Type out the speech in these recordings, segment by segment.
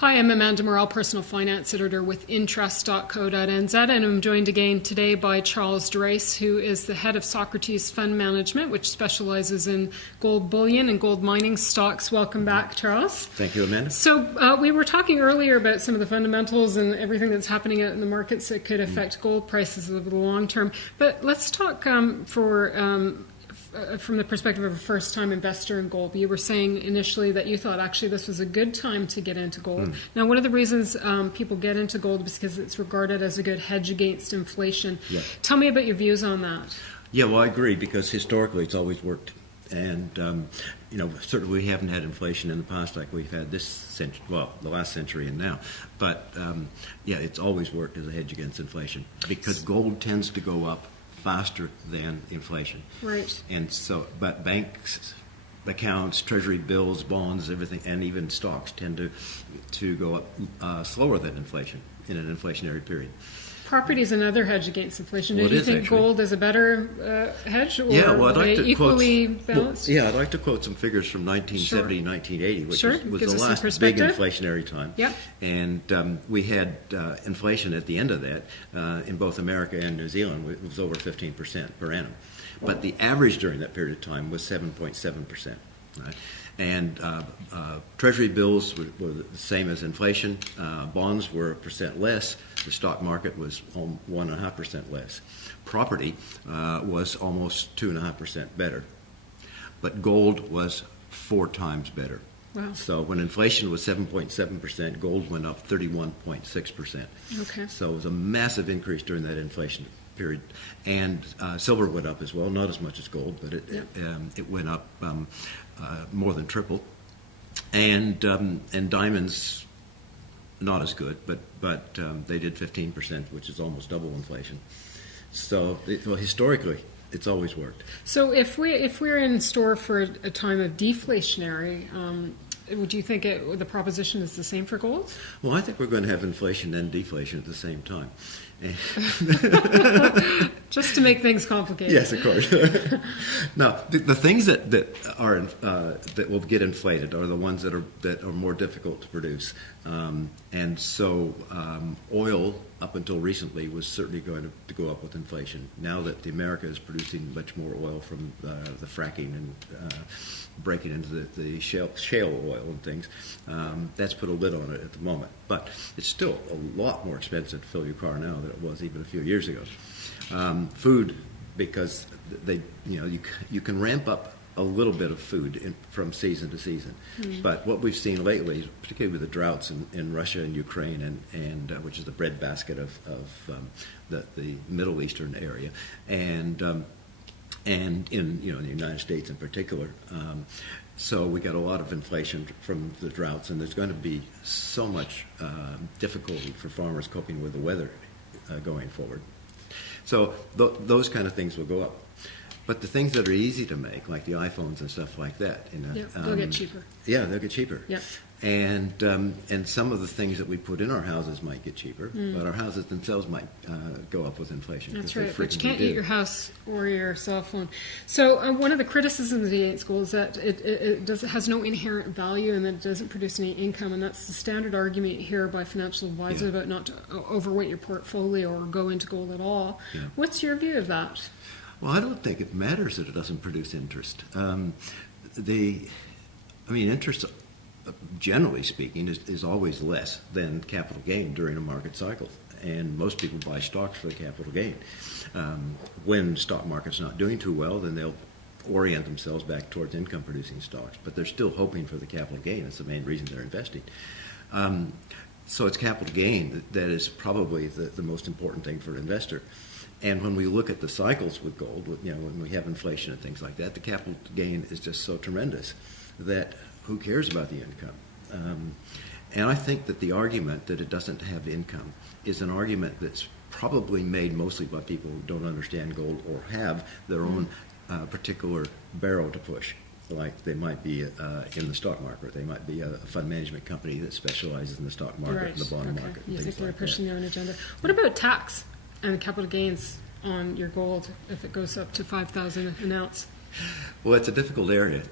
Hi, I'm Amanda Morrall, Personal Finance Editor with Interest.co.nz, and I'm joined again today by Charles Drace, who is the head of Socrates Fund Management, which specializes in gold bullion and gold mining stocks. Welcome back, Charles. Thank you, Amanda. So we were talking earlier about some of the fundamentals and everything that's happening out in the markets that could affect gold prices over the long term. But let's talk from the perspective of a first-time investor in gold. You were saying initially that you thought actually this was a good time to get into gold. Now, one of the reasons people get into gold is because it's regarded as a good hedge against inflation. Yeah. Tell me about your views on that. Yeah, well, I agree, because historically it's always worked. And, certainly we haven't had inflation in the past like we've had this century, well, the last century and now. But, it's always worked as a hedge against inflation because gold tends to go up faster than inflation. Right. And so, but banks, accounts, treasury bills, bonds, everything, and even stocks tend to go up slower than inflation in an inflationary period. Property is another hedge against inflation. Well, Do you think actually gold is a better hedge, or I'd like to equally balanced? I'd like to quote some figures from 1970, 1980, which was the last big inflationary time. Yep. And we had inflation at the end of that in both America and New Zealand. It was over 15% per annum. But the average during that period of time was 7.7%. Right? And treasury bills were the same as inflation. Bonds were 1% less. The stock market was 1.5% less. Property was almost 2.5% better. But gold was 4 times better. Wow. So when inflation was 7.7%, gold went up 31.6%. Okay. So it was a massive increase during that inflation period. And silver went up as well, not as much as gold, but it went up more than triple. And diamonds, not as good, but they did 15%, which is almost double inflation. So historically, it's always worked. So if we're in store for a time of deflationary, would you think the proposition is the same for gold? Well, I think we're going to have inflation and deflation at the same time. Just to make things complicated. Yes, of course. Now, the things that will get inflated are the ones that are more difficult to produce, and so oil up until recently was certainly going to go up with inflation. Now that America is producing much more oil from the fracking and breaking into the shale oil and things, that's put a lid on it at the moment. But it's still a lot more expensive to fill your car now than it was even a few years ago. Food, because you can ramp up a little bit of food from season to season. But what we've seen lately, particularly with the droughts in Russia and Ukraine, and which is the breadbasket of the Middle Eastern area, and in the United States in particular. So we got a lot of inflation from the droughts, and there's going to be so much difficulty for farmers coping with the weather going forward. So those kind of things will go up. But the things that are easy to make, like the iPhones and stuff like that, they'll get cheaper. Yeah, they'll get cheaper. Yeah. And some of the things that we put in our houses might get cheaper, but our houses themselves might go up with inflation. That's right, but you can't eat your house or your cell phone. So one of the criticisms against gold is that it has no inherent value and that it doesn't produce any income, and that's the standard argument here by financial advisors about not to overweight your portfolio or go into gold at all. Yeah. What's your view of that? Well, I don't think it matters that it doesn't produce interest. Interest, generally speaking, is always less than capital gain during a market cycle. And most people buy stocks for the capital gain. When the stock market's not doing too well, then they'll orient themselves back towards income-producing stocks. But they're still hoping for the capital gain. That's the main reason they're investing. So it's capital gain that is probably the most important thing for an investor. And when we look at the cycles with gold, when we have inflation and things like that, the capital gain is just so tremendous that who cares about the income? And I think that the argument that it doesn't have income is an argument that's probably made mostly by people who don't understand gold or have their own particular barrel to push. Like they might be in the stock market, they might be a fund management company that specializes in the stock market and the bond market. You think they're pushing their own agenda. What about tax and capital gains on your gold if it goes up to $5,000 an ounce? Well, it's a difficult area.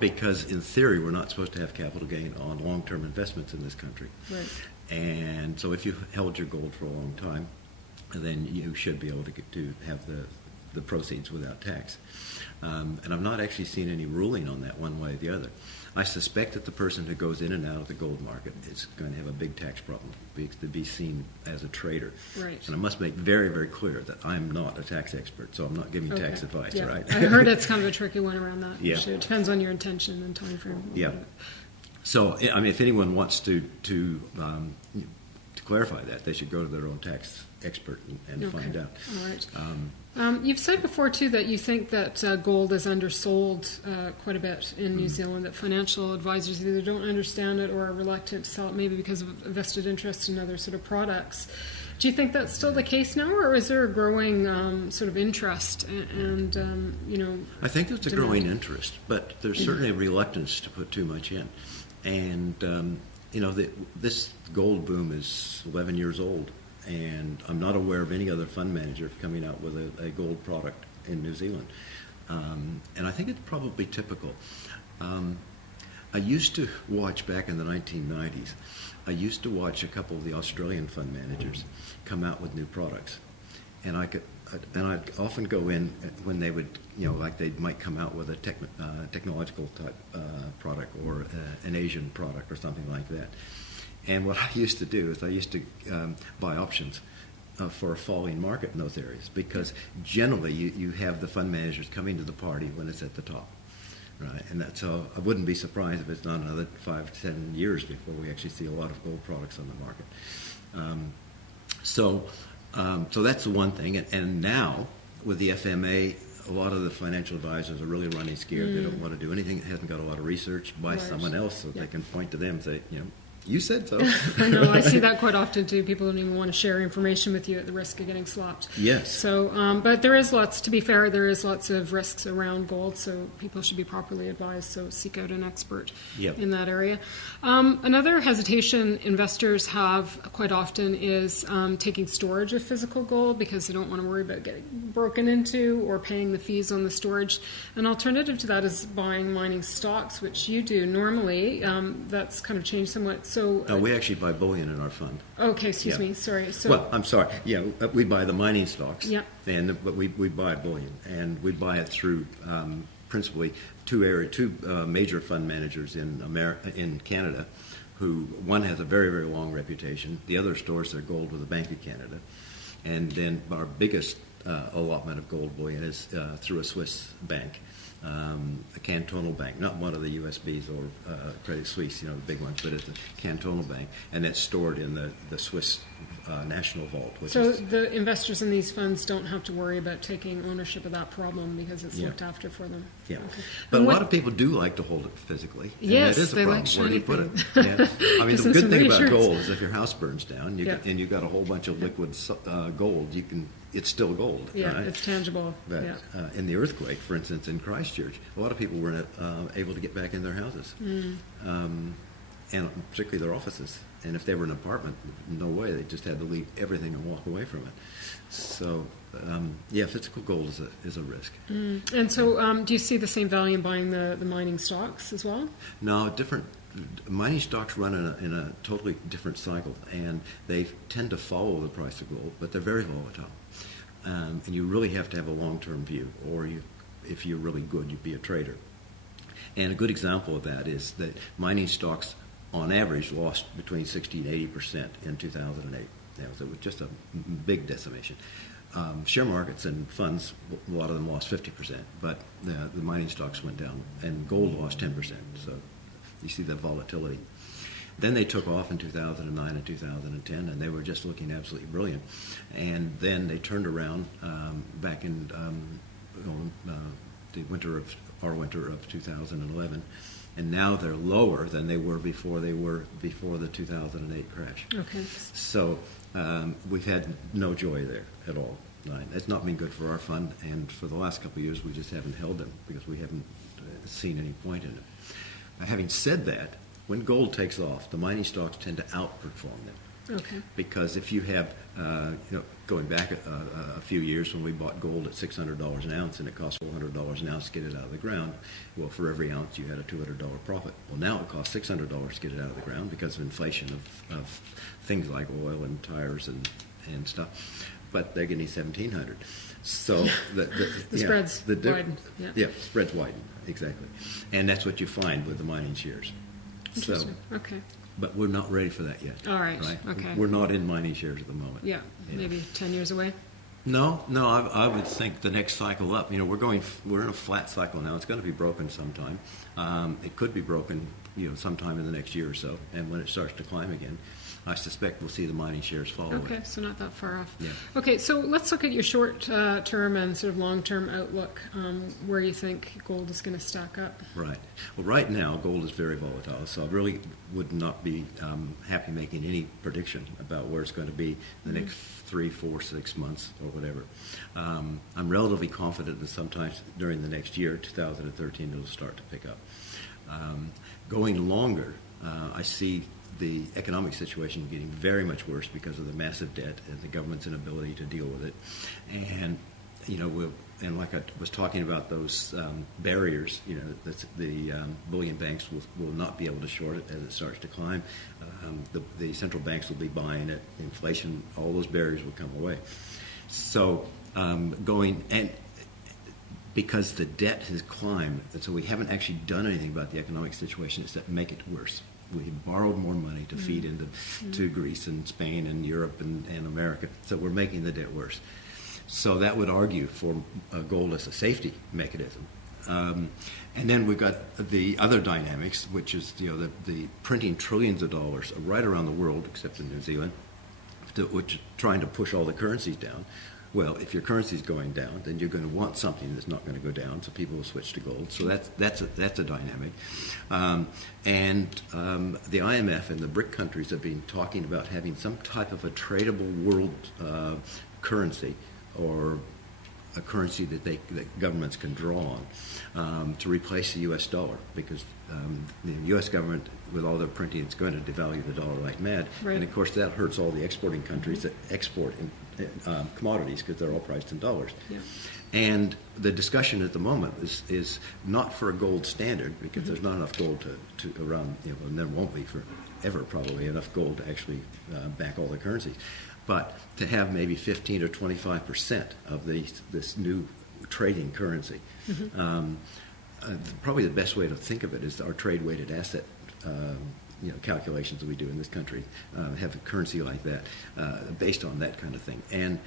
because in theory we're not supposed to have capital gain on long-term investments in this country. Right. And so if you held your gold for a long time, then you should be able to have the proceeds without tax. And I've not actually seen any ruling on that one way or the other. I suspect that the person who goes in and out of the gold market is going to have a big tax problem, to be seen as a trader. Right. And I must make very, very clear that I'm not a tax expert, so I'm not giving Okay. tax advice, Yeah. right? I heard it's kind of a tricky one around that Yeah. issue. It depends on your intention and time frame. Yeah. So, I mean, if anyone wants to clarify that, they should go to their own tax expert and Okay. find out. All right. You've said before, too, that you think that gold is undersold quite a bit in New Zealand, that financial advisors either don't understand it or are reluctant to sell it, maybe because of a vested interest in other sort of products. Do you think that's still the case now, or is there a growing sort of interest and I think there's a demand? growing interest, but there's certainly a reluctance to put too much in. And, this gold boom is 11 years old, and I'm not aware of any other fund manager coming out with a gold product in New Zealand. And I think it's probably typical. I used to watch, back in the 1990s, I used to watch a couple of the Australian fund managers come out with new products. And I'd often go in when they would, like they might come out with a technological type product or an Asian product or something like that. And what I used to do is I used to buy options for a falling market in those areas, because generally you have the fund managers coming to the party when it's at the top. Right, and that's I wouldn't be surprised if it's not another 5 to 10 years before we actually see a lot of gold products on the market. So that's the one thing. And now with the FMA, a lot of the financial advisors are really running scared. They don't want to do anything that hasn't got a lot of research by Right. someone else, so Yeah. they can point to them and say, you said so. I know, I see that quite often too. People don't even want to share information with you at the risk of getting slapped. Yes. So, but there is lots, to be fair, there is lots of risks around gold, so people should be properly advised, so seek out an expert Yep. in that area. Another hesitation investors have quite often is taking storage of physical gold because they don't want to worry about getting broken into or paying the fees on the storage. An alternative to that is buying mining stocks, which you do normally. That's kind of changed somewhat. So, No, we actually buy bullion in our fund. okay, excuse Yeah. me, sorry. So, Well, I'm sorry. Yeah, we buy the mining stocks. Yeah. But we buy bullion, and we buy it through principally two major fund managers in Canada, who one has a very, very long reputation. The other stores their gold with the Bank of Canada, and then our biggest allotment of gold bullion is through a Swiss bank. A cantonal bank, not one of the USBs or Credit Suisse, the big ones, but it's a cantonal bank, and that's stored in the Swiss National Vault. so the investors in these funds don't have to worry about taking ownership of that problem because it's Yeah. looked after for them. Yeah, Okay. but And a what- lot of people do like to hold it physically. And Yes, that is a they problem. like Where do you shiny put it? things. Yeah. I mean, Gives the them good some thing about reassurance. gold is if your house burns down, Yeah. and you've got a whole bunch of liquid gold, it's still gold. Yeah, right? it's tangible. But Yeah. in the earthquake, for instance, in Christchurch, a lot of people were able to get back in their houses, and particularly their offices. And if they were in an apartment, no way. They just had to leave everything and walk away from it. So, physical gold is a risk. And so, do you see the same value in buying the mining stocks as well? No, different. Mining stocks run in a totally different cycle, and they tend to follow the price of gold, but they're very volatile. And you really have to have a long-term view, or if you're really good, you'd be a trader. And a good example of that is that mining stocks, on average, lost between 60 and 80% in 2008. So it was just a big decimation. Share markets and funds, a lot of them lost 50%, but the mining stocks went down, and gold lost 10%. So you see the volatility. Then they took off in 2009 and 2010, and they were just looking absolutely brilliant. And then they turned around back in the winter of 2011, and now they're lower than they were before the 2008 crash. Okay. So we've had no joy there at all. It's not been good for our fund, and for the last couple of years we just haven't held them because we haven't seen any point in it. Having said that, when gold takes off, the mining stocks tend to outperform them. Okay. Because if you have, going back a few years when we bought gold at $600 an ounce and it cost $400 an ounce to get it out of the ground, well, for every ounce you had a $200 profit. Well, now it costs $600 to get it out of the ground because of inflation of things like oil and tires and stuff. But they're getting $1,700. So the spreads widen. Spreads widen, exactly. And that's what you find with the mining shares. Interesting. Okay. But we're not ready for that yet. All right. Okay. We're not in mining shares at the moment. Yeah. Maybe 10 years away. No. I would think the next cycle up. We're in a flat cycle now. It's going to be broken sometime. It could be broken, sometime in the next year or so. And when it starts to climb again, I suspect we'll see the mining shares follow it. Okay, so not that far off. Yeah. Okay, so let's look at your short-term and sort of long-term outlook, where you think gold is going to stack up. Right. Well, right now, gold is very volatile, so I really would not be happy making any prediction about where it's going to be the next 3, 4, 6 months or whatever. I'm relatively confident that sometime during the next year, 2013, it'll start to pick up. Going longer, I see the economic situation getting very much worse because of the massive debt and the government's inability to deal with it. And, like I was talking about those barriers, the bullion banks will not be able to short it as it starts to climb. The central banks will be buying it. Inflation, all those barriers will come away. So because the debt has climbed, and so we haven't actually done anything about the economic situation except make it worse. We borrowed more money to feed into Greece and Spain and Europe and America, so we're making the debt worse. So that would argue for gold as a safety mechanism. And then we've got the other dynamics, which is the printing trillions of dollars right around the world, except in New Zealand, which trying to push all the currencies down. Well, if your currency is going down, then you're going to want something that's not going to go down, so people will switch to gold. So that's a dynamic. And the IMF and the BRIC countries have been talking about having some type of a tradable world currency, or a currency that governments can draw on to replace the U.S. dollar, because the U.S. government, with all their printing, it's going to devalue the dollar like mad. Right. And, of course, that hurts all the exporting countries that export commodities because they're all priced in dollars. Yeah. And the discussion at the moment is not for a gold standard, because there's not enough gold to around, and there won't be forever probably enough gold to actually back all the currencies. But to have maybe 15 or 25% of this new trading currency. Probably the best way to think of it is our trade-weighted asset calculations that we do in this country have a currency like that based on that kind of thing. And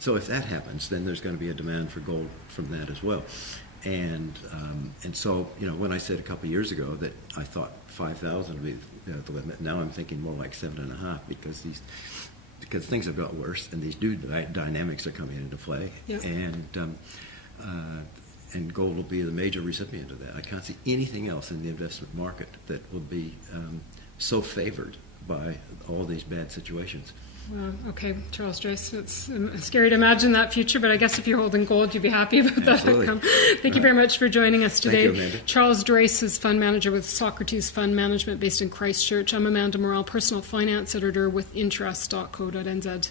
so if that happens, then there's going to be a demand for gold from that as well. And so, when I said a couple of years ago that I thought 5,000 would be the limit, now I'm thinking more like 7.5, because things have got worse and these new dynamics are coming into play. Yep. And gold will be the major recipient of that. I can't see anything else in the investment market that will be so favored by all these bad situations. Well, okay, Charles Drace, it's scary to imagine that future, but I guess if you're holding gold, you'd be happy about that outcome. Thank you very much for joining us today. Thank you, Amanda. Charles Drace is fund manager with Socrates Fund Management based in Christchurch. I'm Amanda Morrall, personal finance editor with interest.co.nz.